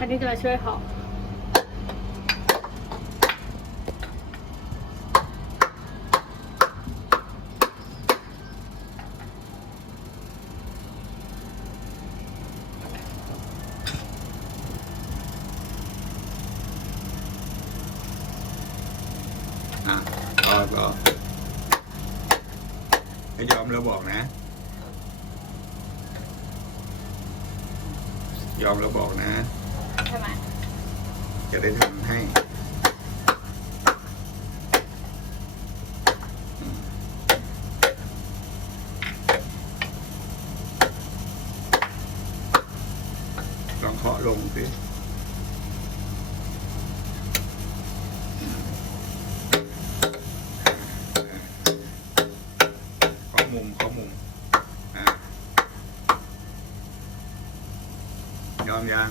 อันนี้จะมาช่วยหอมอ่ะก็ก็ยอมเราบอกนะ ยอมเราบอกนะใช่ไหมจะได้ทำให้ลองเคาะลงสิเคาะมุมเคาะมุมยอมยัง